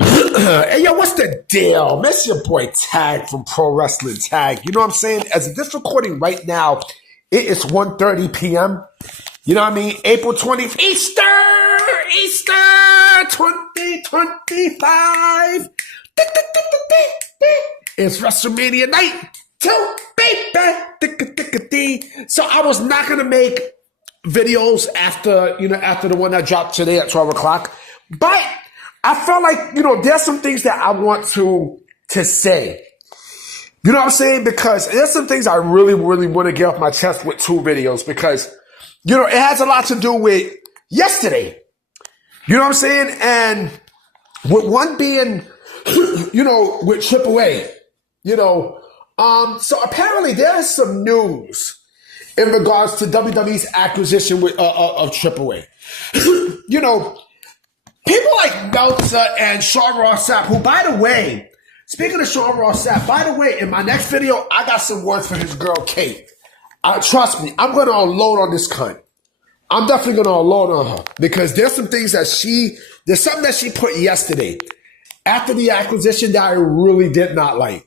Hey, yo, what's the deal? Miss your boy Tag from Pro Wrestling Tag. You know what I'm saying? As of this recording right now, it is 1:30 p.m. You know what I mean? April 20th, Easter 2025. It's WrestleMania night 2, baby. So I was not going to make videos after the one that dropped today at 12 o'clock. But I felt like, there's some things that I want to say. You know what I'm saying? Because there's some things I really, really want to get off my chest with 2 videos because, it has a lot to do with yesterday. You know what I'm saying? And with one being, with AAA, so apparently there's some news in regards to WWE's acquisition of AAA. People like Meltzer and Sean Ross Sapp, who, by the way, speaking of Sean Ross Sapp, by the way, in my next video, I got some words for his girl, Kate. Trust me, I'm going to unload on this cunt. I'm definitely going to unload on her because there's some things that there's something that she put yesterday after the acquisition that I really did not like.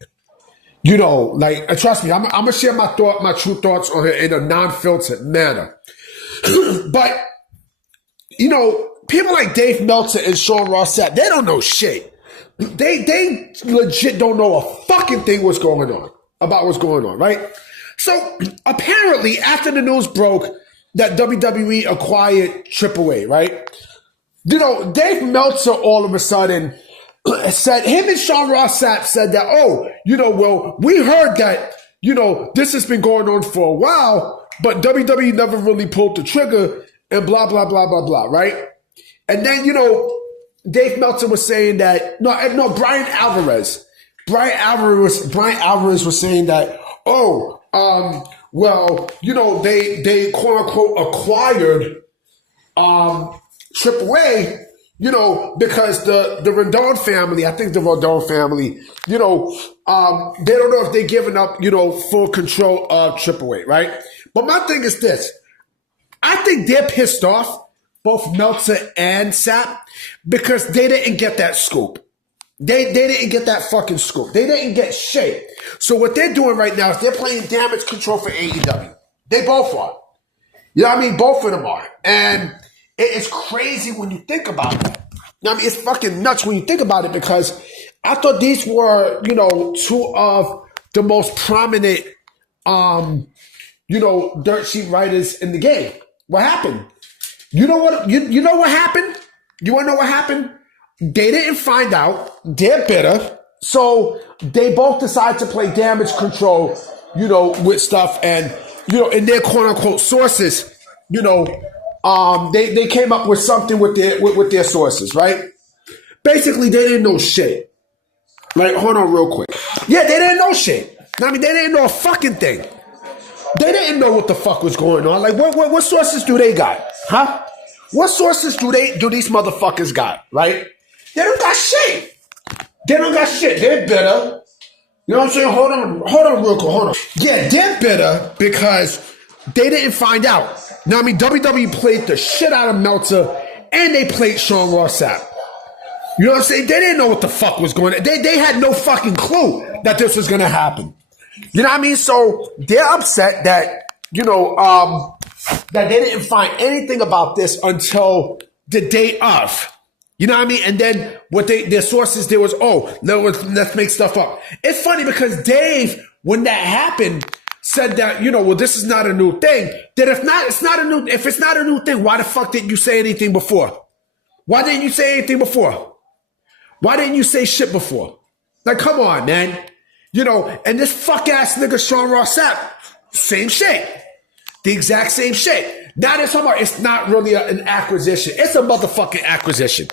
Trust me, I'm going to share my true thoughts on her in a non-filtered manner. But, people like Dave Meltzer and Sean Ross Sapp, they don't know shit. They legit don't know a fucking thing about what's going on, right? So apparently after the news broke that WWE acquired AAA, right? Dave Meltzer all of a sudden said, him and Sean Ross Sapp said that, we heard that, this has been going on for a while, but WWE never really pulled the trigger and blah, blah, blah, blah, blah, right? And then, Dave Meltzer was saying that, Brian Alvarez was saying that, they quote unquote acquired, AAA, because the Rendon family, I think the Rendon family, they don't know if they're giving up, full control of AAA, right? But my thing is this, I think they're pissed off, both Meltzer and Sapp, because they didn't get that scoop. They didn't get that fucking scoop. They didn't get shit. So what they're doing right now is they're playing damage control for AEW. They both are. You know what I mean? Both of them are. And it's crazy when you think about that. It's fucking nuts when you think about it because I thought these were, 2 of the most prominent, dirt sheet writers in the game. What happened? You know what happened? You want to know what happened? They didn't find out. They're bitter. So they both decide to play damage control, with stuff. And, in their quote unquote sources, they came up with something with their sources, right? Basically, they didn't know shit. Like, hold on real quick. Yeah, they didn't know shit. They didn't know a fucking thing. They didn't know what the fuck was going on. Like, what sources do they got? Huh? What sources do these motherfuckers got, right? They don't got shit. They're bitter. You know what I'm saying? Hold on real quick, hold on. Yeah, they're bitter because they didn't find out. WWE played the shit out of Meltzer and they played Sean Ross Sapp. You know what I'm saying? They didn't know what the fuck was going on. They had no fucking clue that this was going to happen. You know what I mean? So they're upset that, that they didn't find anything about this until the day of. You know what I mean? And then their sources, there was, let's make stuff up. It's funny because Dave, when that happened, said that, this is not a new thing. That if it's not a new thing, why the fuck didn't you say anything before? Why didn't you say anything before? Why didn't you say shit before? Like, come on, man. And this fuck ass nigga Sean Ross Sapp, same shit. The exact same shit. Now they're talking about it's not really an acquisition. It's a motherfucking acquisition.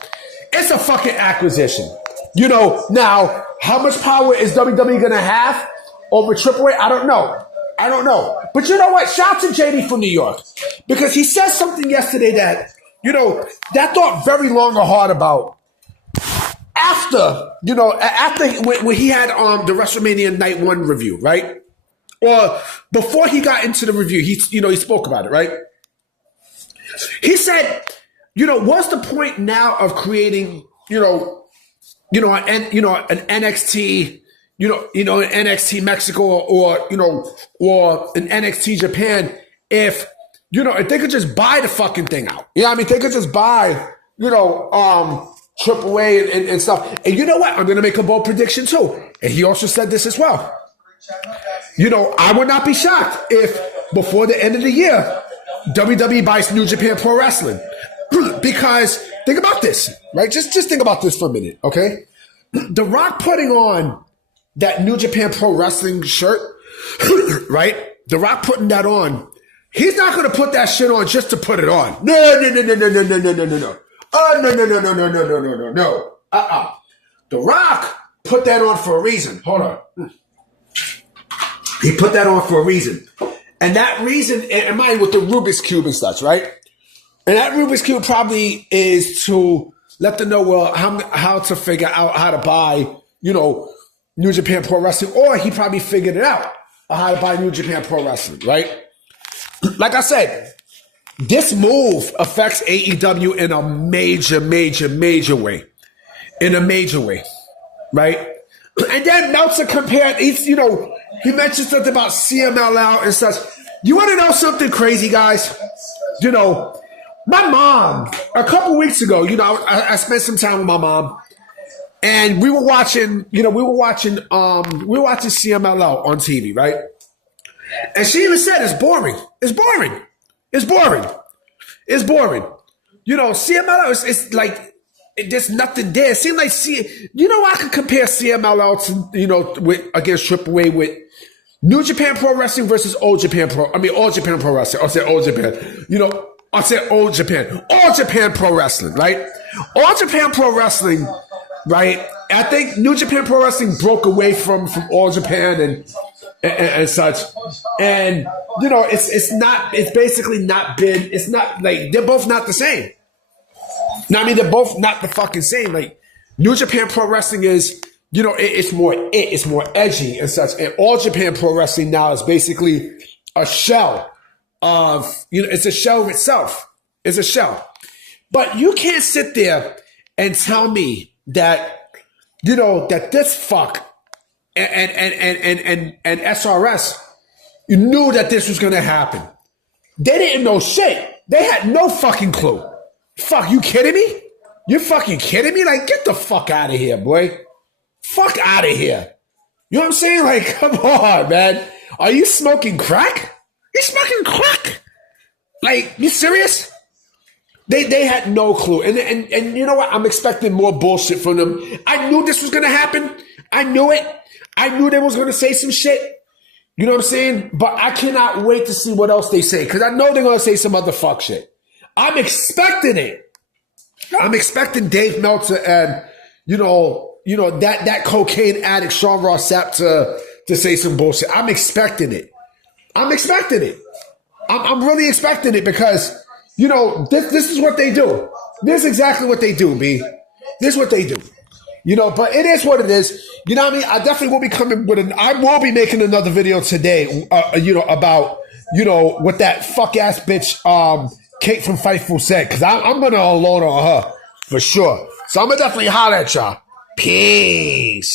It's a fucking acquisition. Now, how much power is WWE going to have over AAA? I don't know. But you know what? Shout out to JD from New York. Because he said something yesterday that, that thought very long or hard about. After when he had the WrestleMania Night 1 review, right? Or before he got into the review, he spoke about it, right? He said, what's the point now of creating, an NXT, an NXT Mexico or an NXT Japan, if they could just buy the fucking thing out. I mean, they could just buy, AAA and stuff. And you know what? I'm going to make a bold prediction too. And he also said this as well. I would not be shocked if before the end of the year, WWE buys New Japan Pro Wrestling. Because think about this, right? Just think about this for a minute, okay? The Rock putting on that New Japan Pro Wrestling shirt, right? The Rock putting that on, he's not going to put that shit on just to put it on. No. Oh, no. The Rock put that on for a reason. Hold on. He put that on for a reason. And that reason, and mind with the Rubik's Cube and such, right? And that Rubik's Cube probably is to let them know, well, how to figure out how to buy, New Japan Pro Wrestling. Or he probably figured it out, how to buy New Japan Pro Wrestling, right? Like I said, this move affects AEW in a major way. In a major way, right? And then Meltzer compared, he mentioned something about CMLL and such. You want to know something crazy, guys? My mom, a couple weeks ago, I spent some time with my mom, and we were watching CMLL on TV, right? And she even said it's boring. CMLL is like, there's nothing there. It seemed like I could compare CMLL to against AAA with New Japan Pro Wrestling versus All Japan Pro Wrestling. I'll say All Japan. I said All Japan. All Japan Pro Wrestling, right? All Japan Pro Wrestling, right? I think New Japan Pro Wrestling broke away from All Japan and such. And, it's basically not been, it's not like, they're both not the same. I mean, they're both not the fucking same. Like, New Japan Pro Wrestling is, it's more edgy and such. And All Japan Pro Wrestling now is basically a shell of, it's a shell of itself. It's a shell. But you can't sit there and tell me that, that this fuck and SRS, you knew that this was going to happen. They didn't know shit. They had no fucking clue. Fuck, you kidding me? You fucking kidding me? Like, get the fuck out of here, boy. Fuck out of here. You know what I'm saying? Like, come on, man. Are you smoking crack? You smoking crack? Like, you serious? They had no clue. And you know what? I'm expecting more bullshit from them. I knew this was going to happen. I knew it. I knew they was going to say some shit. You know what I'm saying? But I cannot wait to see what else they say. Because I know they're going to say some other fuck shit. I'm expecting it. I'm expecting Dave Meltzer and, that cocaine addict Sean Ross Sapp to say some bullshit. I'm expecting it. I'm really expecting it because, this is what they do. This is exactly what they do, B. This is what they do. But it is what it is. You know what I mean? I definitely will be coming I will be making another video today, about, what that fuck ass bitch, Kate from Fightful said, because I'm going to unload on her for sure. So I'm going to definitely holler at y'all. Peace.